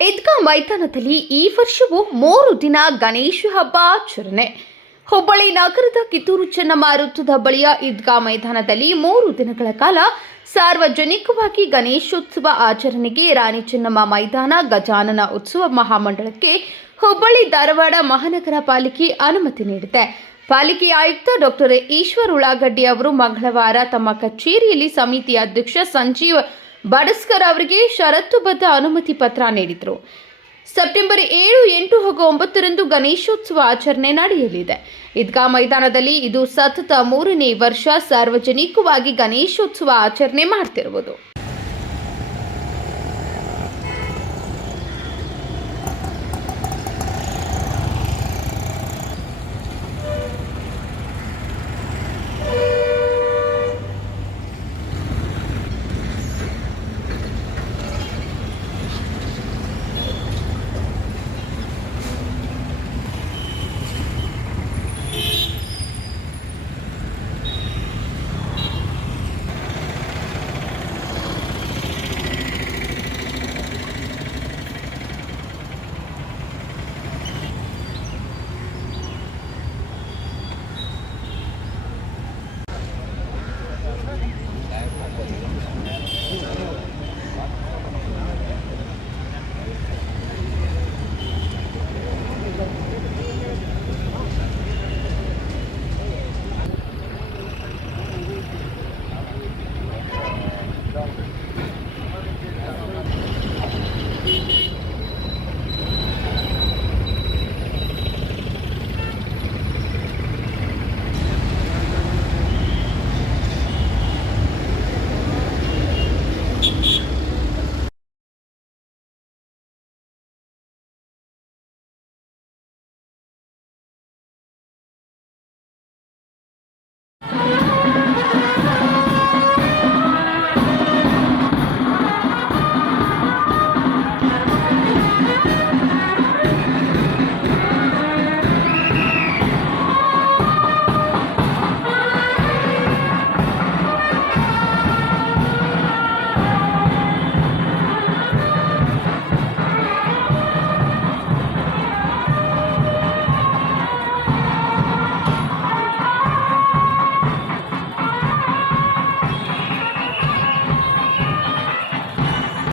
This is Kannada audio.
ಈದ್ಗಾ ಮೈದಾನದಲ್ಲಿ ಈ ವರ್ಷವೂ 3 ದಿನ ಗಣೇಶ ಹಬ್ಬ ಆಚರಣೆ. ಹುಬ್ಬಳ್ಳಿ ನಗರದ ಕಿತ್ತೂರು ಚೆನ್ನಮ್ಮ ವೃತ್ತದ ಬಳಿಯ ಈದ್ಗಾ ಮೈದಾನದಲ್ಲಿ 3 ದಿನಗಳ ಕಾಲ ಸಾರ್ವಜನಿಕವಾಗಿ ಗಣೇಶೋತ್ಸವ ಆಚರಣೆಗೆ ರಾಣಿ ಚೆನ್ನಮ್ಮ ಮೈದಾನ ಗಜಾನನ ಉತ್ಸವ ಮಹಾಮಂಡಳಕ್ಕೆ ಹುಬ್ಬಳ್ಳಿ ಧಾರವಾಡ ಮಹಾನಗರ ಪಾಲಿಕೆ ಅನುಮತಿ ನೀಡಿದೆ. ಪಾಲಿಕೆ ಆಯುಕ್ತ ಡಾಕ್ಟರ್ ಈಶ್ವರ್ ಉಳ್ಳಾಗಡ್ಡಿ ಅವರು ಮಂಗಳವಾರ ತಮ್ಮ ಕಚೇರಿಯಲ್ಲಿ ಸಮಿತಿ ಅಧ್ಯಕ್ಷ ಸಂಜೀವ್ ಬಡಸ್ಕರ್ ಅವರಿಗೆ ಷರತ್ತುಬದ್ಧ ಅನುಮತಿ ಪತ್ರ ನೀಡಿದರು. ಸೆಪ್ಟೆಂಬರ್ 7, 8 ಹಾಗೂ 9ರಂದು ಗಣೇಶೋತ್ಸವ ಆಚರಣೆ ನಡೆಯಲಿದೆ. ಈದ್ಗಾ ಮೈದಾನದಲ್ಲಿ ಇದು ಸತತ 3ನೇ ವರ್ಷ ಸಾರ್ವಜನಿಕವಾಗಿ ಗಣೇಶೋತ್ಸವ ಆಚರಣೆ ಮಾಡ್ತಿರುವುದು.